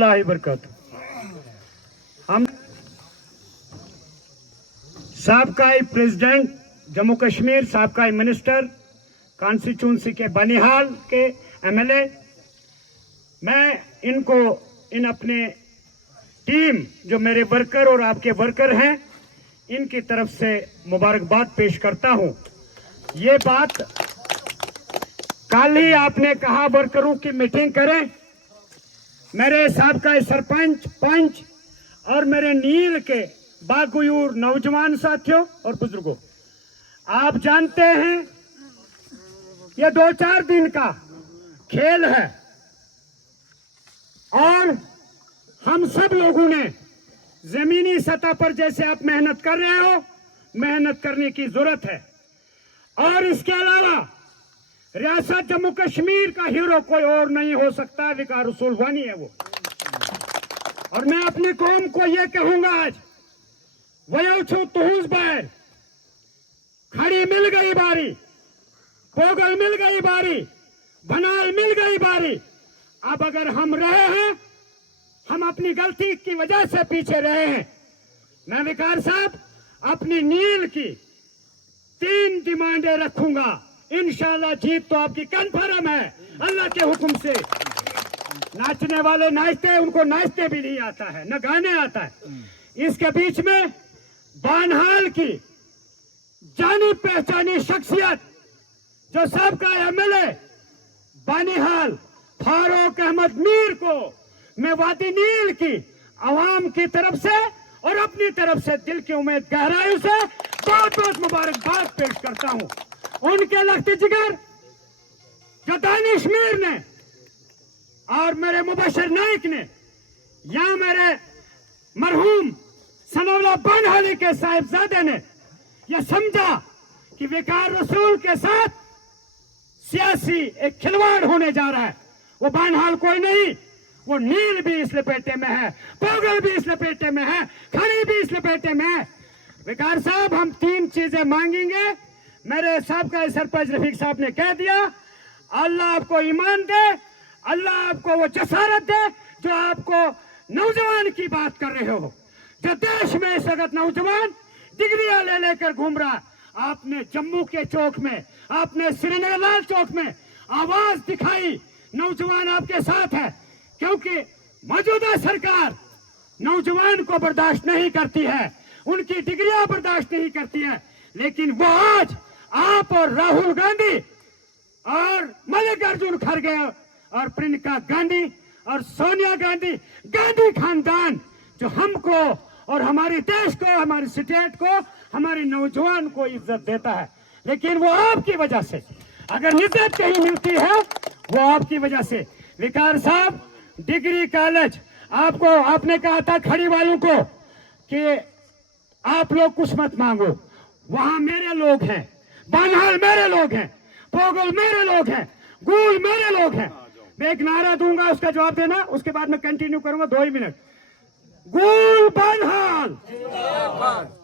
बरकत। हम साबका प्रेसिडेंट जम्मू कश्मीर, साबका मिनिस्टर, कॉन्स्टिट्यूंसी के बनिहाल के एमएलए, मैं इनको इन अपने टीम जो मेरे वर्कर और आपके वर्कर हैं इनकी तरफ से मुबारकबाद पेश करता हूं। ये बात कल ही आपने कहा वर्करों की मीटिंग करें। मेरे साबका सरपंच, पंच और मेरे नील के बागुयूर नौजवान साथियों और बुजुर्गों, आप जानते हैं ये 2-4 दिन का खेल है और हम सब लोगों ने जमीनी सतह पर जैसे आप मेहनत कर रहे हो, मेहनत करने की जरूरत है। और इसके अलावा रियासत जम्मू कश्मीर का हीरो कोई और नहीं हो सकता, विकार रसूल वानी है वो। और मैं अपनी कौम को ये कहूंगा, आज वयो छो तुहुज बैर, खड़ी मिल गई बारी, पोगल मिल गई बारी, बनाल मिल गई बारी। अब अगर हम रहे हैं, हम अपनी गलती की वजह से पीछे रहे हैं। मैं विकार साहब अपनी नील की 3 डिमांडें रखूंगा। इंशाल्लाह जीत तो आपकी कन्फर्म है अल्लाह के हुक्म से। नाचने वाले नाचते हैं, उनको नाचते भी नहीं आता है, न गाने आता है। इसके बीच में बानहाल की जानी पहचानी शख्सियत जो सबका एमएलए बानिहाल फारूक अहमद मीर को मैं वादी नील की आवाम की तरफ से और अपनी तरफ से दिल की उम्मीद गहराई से बहुत बहुत मुबारकबाद पेश करता हूं। उनके लख्त जिगर जो दानिश मीर ने और मेरे मुबशर नाइक ने या मेरे मरहूम सनौला बानहाली के साहिबजादे ने यह समझा कि विकार रसूल के साथ सियासी एक खिलवाड़ होने जा रहा है। वो बानहाल कोई नहीं, वो नील भी इस लपेटे में है, पोगल भी इस लपेटे में है, खड़ी भी इस लपेटे में है। विकार साहब हम 3 चीजें मांगेंगे। मेरे साहबका सरपंच रफीक साहब ने कह दिया, अल्लाह आपको ईमान दे, अल्लाह आपको वो जसारत दे जो आपको नौजवान की बात कर रहे हो। जो देश में इस वक्त नौजवान डिग्रियां ले लेकर घूम रहा, आपने जम्मू के चौक में, आपने श्रीनगर लाल चौक में आवाज दिखाई, नौजवान आपके साथ है। क्योंकि मौजूदा सरकार नौजवान को बर्दाश्त नहीं करती है, उनकी डिग्रियां बर्दाश्त नहीं करती है। लेकिन वो आज आप और राहुल गांधी और मल्लिकार्जुन खड़गे और प्रियंका गांधी और सोनिया गांधी, गांधी खानदान जो हमको और हमारे देश को, हमारे स्टेट को, हमारे नौजवान को इज्जत देता है। लेकिन वो आपकी वजह से, अगर इज्जत कहीं मिलती है वो आपकी वजह से। विकार साहब डिग्री कॉलेज आपको, आपने कहा था खड़ी वालों को कि आप लोग कुछ मत मांगो, वहां मेरे लोग हैं, बानहाल मेरे लोग हैं, पोगल मेरे लोग हैं, गूल मेरे लोग हैं। मैं एक नारा दूंगा, उसका जवाब देना, उसके बाद मैं कंटिन्यू करूंगा 2 ही मिनट। गूल बानहाल,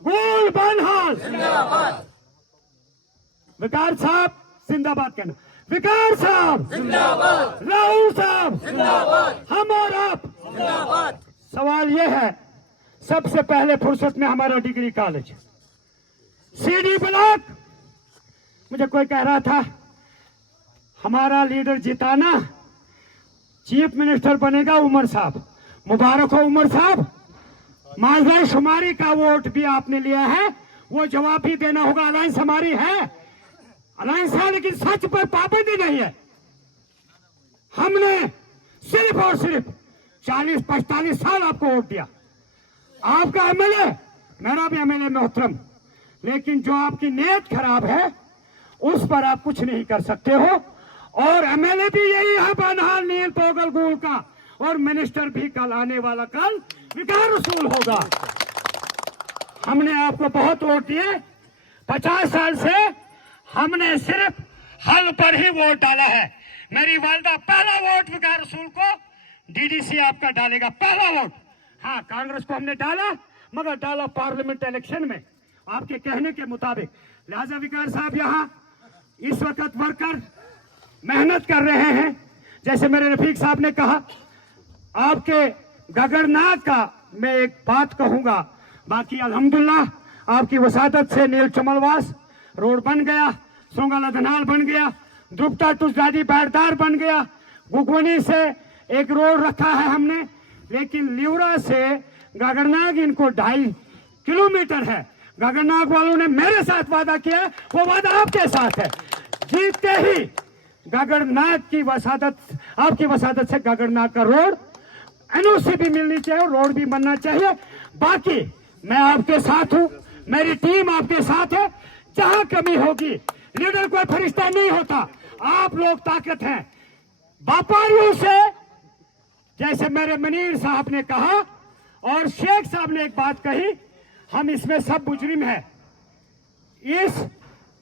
गूल बानहाल, विकार साहब जिंदाबाद कहना, विकार साहब जिंदाबाद, राहुल साहब जिंदाबाद, हम और आप जिंदाबाद। सवाल यह है, सबसे पहले फुर्सत में हमारा डिग्री कॉलेज सीडी ब्लॉक, मुझे कोई कह रहा था हमारा लीडर जिताना, चीफ मिनिस्टर बनेगा उमर साहब। मुबारक हो उमर साहब, मालदा शुमारी का वोट भी आपने लिया है, वो जवाब भी देना होगा। अलायंस हमारी है, अलायंस है, लेकिन सच पर पाबंदी नहीं है। हमने सिर्फ और सिर्फ 40-45 साल आपको वोट दिया। आपका एमएलए, मेरा भी एमएलए मोहतरम, लेकिन जो आपकी नीयत खराब है उस पर आप कुछ नहीं कर सकते हो। और एमएलए भी यही है बानहाल, नील, पोगल, गूल का, और मिनिस्टर भी कल आने वाला कल विकार रसूल होगा। हमने आपको बहुत वोट दिए, 50 साल से हमने सिर्फ हल पर ही वोट डाला है। मेरी वालदा पहला वोट विकार रसूल को, डीडीसी आपका डालेगा पहला वोट। हाँ, कांग्रेस को हमने डाला, मगर डाला पार्लियामेंट इलेक्शन में आपके कहने के मुताबिक। लिहाजा विकार साहब यहाँ इस वक्त वर्कर मेहनत कर रहे हैं, जैसे मेरे रफीक साहब ने कहा, आपके गगरनाथ का मैं एक बात कहूंगा, बाकी अल्हम्दुलिल्लाह आपकी वसादत से नील चमलवास रोड बन गया, सोंगा लदनाल बन गया, दुपटा टुसदादी बैरदार बन गया, गुगवनी से एक रोड रखा है हमने, लेकिन लिवरा से गगरनाग इनको 2.5 किलोमीटर है। गगरनाग वालों ने मेरे साथ वादा किया, वो वादा आपके साथ है। जीतते ही गगरनाग की वसादत, आपकी वसादत से गगरनाग का रोड एनओसी भी मिलनी चाहिए, रोड भी बनना चाहिए। बाकी मैं आपके साथ हूं, मेरी टीम आपके साथ है। जहां कमी होगी, लीडर कोई फरिश्ता नहीं होता, आप लोग ताकत हैं। व्यापारियों से, जैसे मेरे मनीर साहब ने कहा और शेख साहब ने एक बात कही, हम इसमें सब मुजरिम है। इस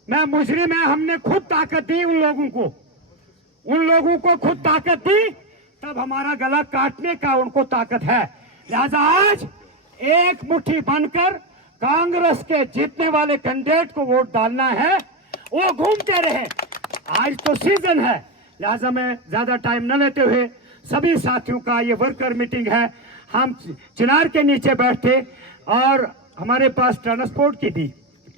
मैं मुजरिम है, हमने खुद ताकत दी उन लोगों को खुद ताकत दी, तब हमारा गला काटने का उनको ताकत है। लिहाजा आज एक मुट्ठी बनकर कांग्रेस के जीतने वाले कैंडिडेट को वोट डालना है, वो घूमते रहे। आज तो सीजन है, लिहाजा मैं ज्यादा टाइम न लेते हुए सभी साथियों का ये वर्कर मीटिंग है। हम चिनार के नीचे बैठे और हमारे पास ट्रांसपोर्ट की भी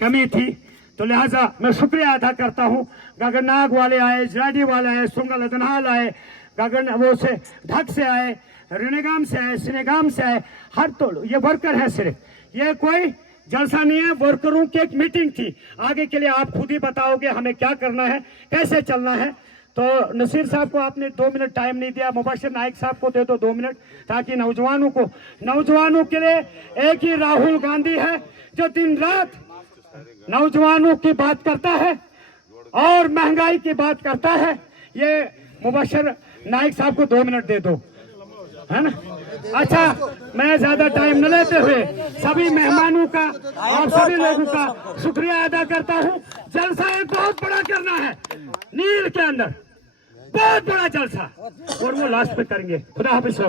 कमी थी, तो लिहाजा मैं शुक्रिया अदा करता हूं। गगरनाग वाले आए, जराडी वाले आए, सुंगा लदनहाल आए, वो से ढक से आए, रिनेगाम से आए, सिनेगाम से आए, हर तो ये वर्कर है। सिर्फ ये कोई जलसा नहीं है, वर्करों की एक मीटिंग थी। आगे के लिए आप खुद ही बताओगे हमें क्या करना है, कैसे चलना है। तो नसीर साहब को आपने 2 मिनट टाइम नहीं दिया, मुबशिर नाइक साहब को दे दो 2 मिनट, ताकि नौजवानों के लिए एक ही राहुल गांधी है जो दिन रात नौजवानों की बात करता है और महंगाई की बात करता है। ये मुबशिर नाइक साहब को 2 मिनट दे दो, है ना। अच्छा, मैं ज्यादा टाइम न लेते हुए सभी मेहमानों का और सभी लोगों का शुक्रिया अदा करता हूँ। जलसा एक बहुत बड़ा करना है नील के अंदर, बहुत बड़ा जलसा, और वो लास्ट पे करेंगे। खुदा हाफिज़।